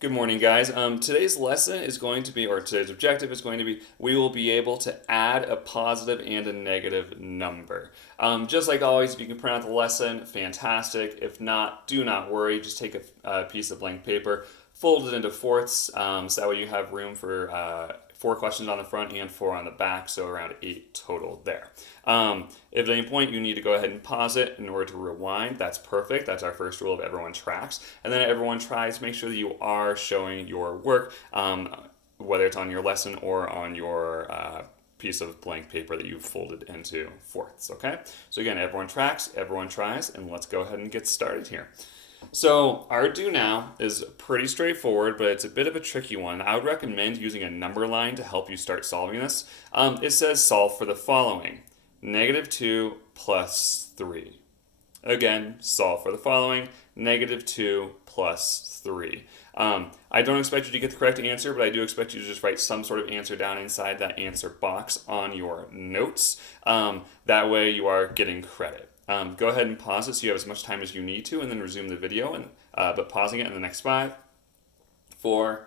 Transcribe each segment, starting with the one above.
Good morning, guys. Today's lesson is going to be, or today's objective is going to be, we will be able to add a positive and a negative number. Just like always, if you can print out the lesson, fantastic. If not, do not worry. Just take a piece of blank paper, fold it into fourths, so that way you have room for 4 questions on the front and 4 on the back, so around 8 total there. If at any point you need to go ahead and pause it in order to rewind, that's perfect. That's our first rule of everyone tracks. And then everyone tries, make sure that you are showing your work, whether it's on your lesson or on your piece of blank paper that you've folded into fourths, okay? So again, everyone tracks, everyone tries, and let's go ahead and get started here. So our do now is pretty straightforward, but it's a bit of a tricky one. I would recommend using a number line to help you start solving this. It says solve for the following: -2 plus 3. Again, solve for the following: -2 plus 3. I don't expect you to get the correct answer, but I do expect you to just write some sort of answer down inside that answer box on your notes. That way you are getting credit. Go ahead and pause it so you have as much time as you need to, and then resume the video, but pausing it in the next 5, 4,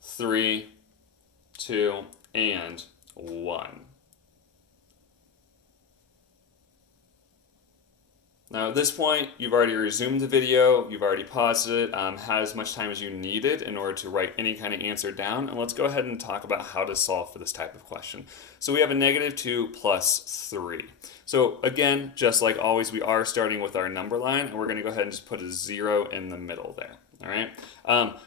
3, 2, and 1. Now at this point, you've already resumed the video, you've already paused it, had as much time as you needed in order to write any kind of answer down, and let's go ahead and talk about how to solve for this type of question. So we have a -2 plus 3. So again, just like always, we are starting with our number line, and we're going to go ahead and just put a 0 in the middle there. All right.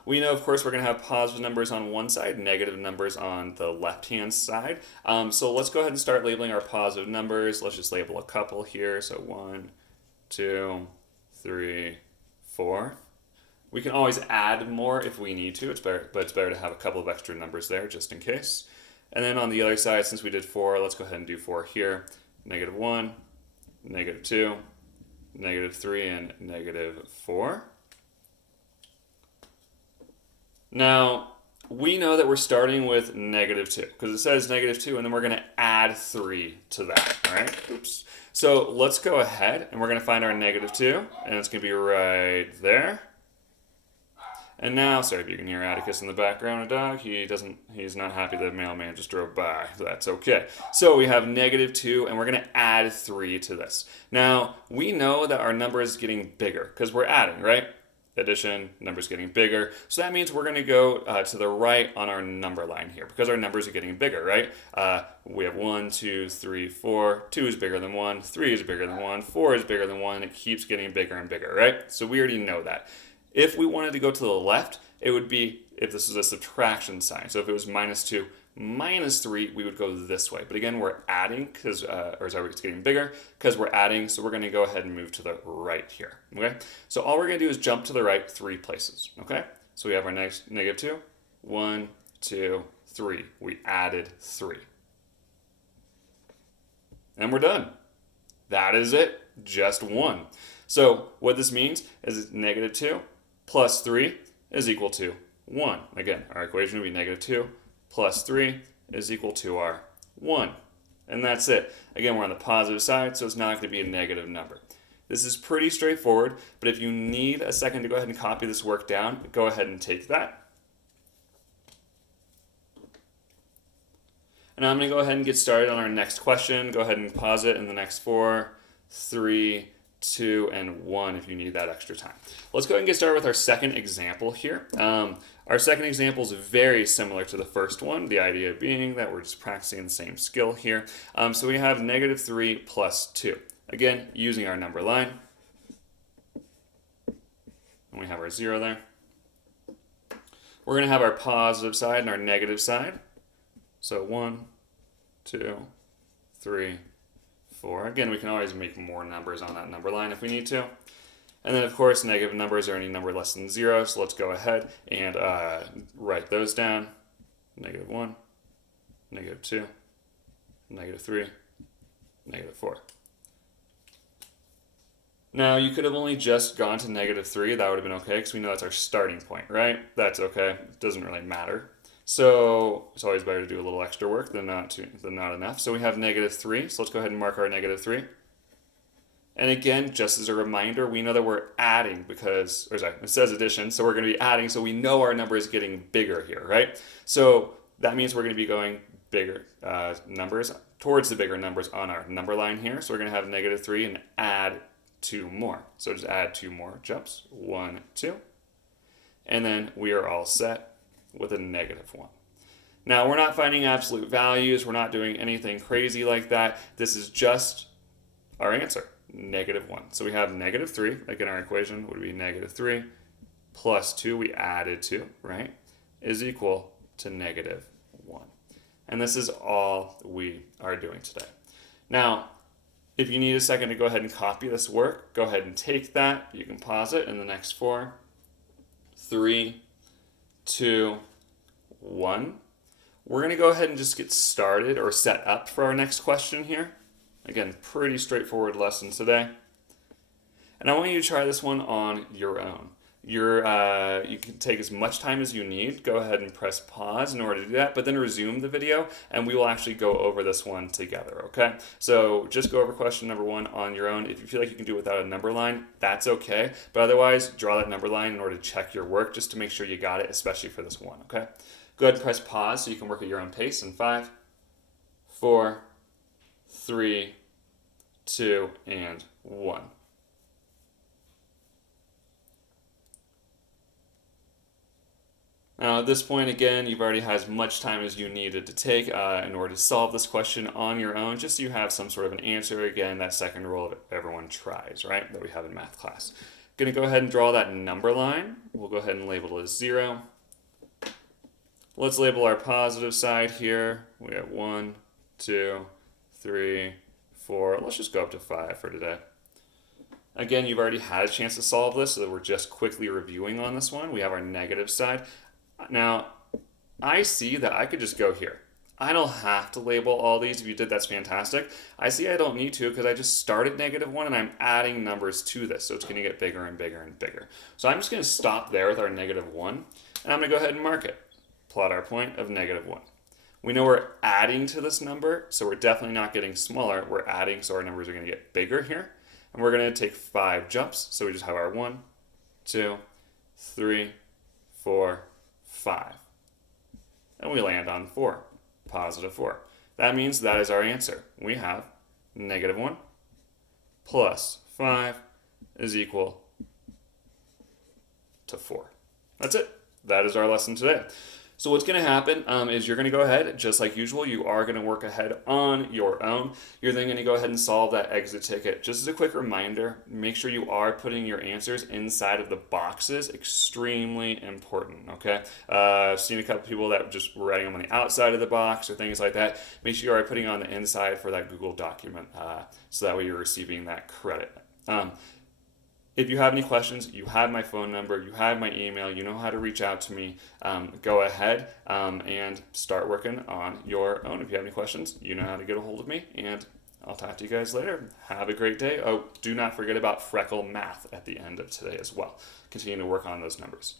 We know, of course, we're going to have positive numbers on one side, negative numbers on the left-hand side. So let's go ahead and start labeling our positive numbers. Let's just label a couple here. So 1, 2, 3, 4. We can always add more if we need to. It's better, but it's better to have a couple of extra numbers there just in case. And then on the other side, since we did 4, let's go ahead and do 4 here. -1, -2, -3, and -4. Now, we know that we're starting with -2 because it says -2, and then we're going to add 3 to that, all right? Oops. So let's go ahead, and we're going to find our -2, and it's going to be right there. And now, sorry if you can hear Atticus in the background, a dog. He's not happy the mailman just drove by. That's okay. So we have -2, and we're going to add 3 to this. Now, we know that our number is getting bigger because we're adding, right? Addition, numbers getting bigger. So that means we're going to go to the right on our number line here because our numbers are getting bigger, right? We have 1, 2, 3, 4. 2 is bigger than 1. 3 is bigger than 1. 4 is bigger than 1. And it keeps getting bigger and bigger, right? So we already know that. If we wanted to go to the left, it would be, if this was a subtraction sign. So if it was -2, -3, we would go this way. But again, we're adding, because, or sorry, it's getting bigger, because we're adding, so we're going to go ahead and move to the right here, okay? So all we're going to do is jump to the right 3 places, okay? So we have our next -2, 1, 2, 3. We added 3. And we're done. That is it, just 1. So what this means is -2 plus 3 is equal to 1. Again, our equation would be -2 plus 3 is equal to our 1. And that's it. Again, we're on the positive side, so it's not going to be a negative number. This is pretty straightforward, but if you need a second to go ahead and copy this work down, go ahead and take that. And I'm going to go ahead and get started on our next question. Go ahead and pause it in the next 4, 3, 2, and 1 if you need that extra time. Let's go ahead and get started with our second example here. Our second example is very similar to the first one, the idea being that we're just practicing the same skill here. So we have -3 plus 2. Again, using our number line. And we have our 0 there. We're going to have our positive side and our negative side. So 1, 2, 3, 4. Again, we can always make more numbers on that number line if we need to. And then, of course, negative numbers are any number less than 0. So let's go ahead and write those down. -1, -2, -3, -4. Now, you could have only just gone to -3. That would have been okay because we know that's our starting point, right? That's okay. It doesn't really matter. So it's always better to do a little extra work than not enough. So we have -3. So let's go ahead and mark our -3. And again, just as a reminder, we know that we're adding because, or sorry, it says addition, so we're going to be adding, so we know our number is getting bigger here, right? So that means we're going to be going bigger numbers towards the bigger numbers on our number line here. So we're going to have -3 and add 2 more. So just add 2 more jumps, 1, 2. And then we are all set with a -1. Now, we're not finding absolute values. We're not doing anything crazy like that. This is just our answer, -1. So we have -3, like in our equation would be -3 plus 2, we added 2, right, is equal to -1. And this is all we are doing today. Now, if you need a second to go ahead and copy this work, go ahead and take that. You can pause it in the next 4, 3, 2, 1. We're going to go ahead and just get started or set up for our next question here. Again, pretty straightforward lesson today. And I want you to try this one on your own. You can take as much time as you need. Go ahead and press pause in order to do that, but then resume the video, and we will actually go over this one together, okay? So just go over question number 1 on your own. If you feel like you can do it without a number line, that's okay. But otherwise, draw that number line in order to check your work, just to make sure you got it, especially for this one, okay? Go ahead and press pause so you can work at your own pace in 5, 4, 3, 2, and 1. Now, at this point, again, you've already had as much time as you needed to take in order to solve this question on your own, just so you have some sort of an answer. Again, that second rule of everyone tries, right, that we have in math class. Going to go ahead and draw that number line. We'll go ahead and label it as 0. Let's label our positive side here. We have 1, 2, 3, 4. Let's just go up to 5 for today. Again, you've already had a chance to solve this, so that we're just quickly reviewing on this one. We have our negative side. Now, I see that I could just go here. I don't have to label all these. If you did, that's fantastic. I see I don't need to because I just started -1 and I'm adding numbers to this, so it's going to get bigger and bigger and bigger. So I'm just going to stop there with our -1, and I'm going to go ahead and mark it. Plot our point of -1. We know we're adding to this number, so we're definitely not getting smaller. We're adding, so our numbers are going to get bigger here. And we're going to take 5 jumps, so we just have our 1, 2, 3, 4, 5. And we land on 4, +4. That means that is our answer. We have -1 plus 5 is equal to 4. That's it. That is our lesson today. So what's going to happen is you're going to go ahead, just like usual, you are going to work ahead on your own. You're then going to go ahead and solve that exit ticket. Just as a quick reminder, make sure you are putting your answers inside of the boxes. Extremely important, okay? I've seen a couple people that just were writing them on the outside of the box or things like that. Make sure you are putting on the inside for that Google document so that way you're receiving that credit. If you have any questions, you have my phone number, you have my email, you know how to reach out to me. Go ahead and start working on your own. If you have any questions, you know how to get a hold of me, and I'll talk to you guys later. Have a great day. Oh, do not forget about Freckle Math at the end of today as well. Continue to work on those numbers.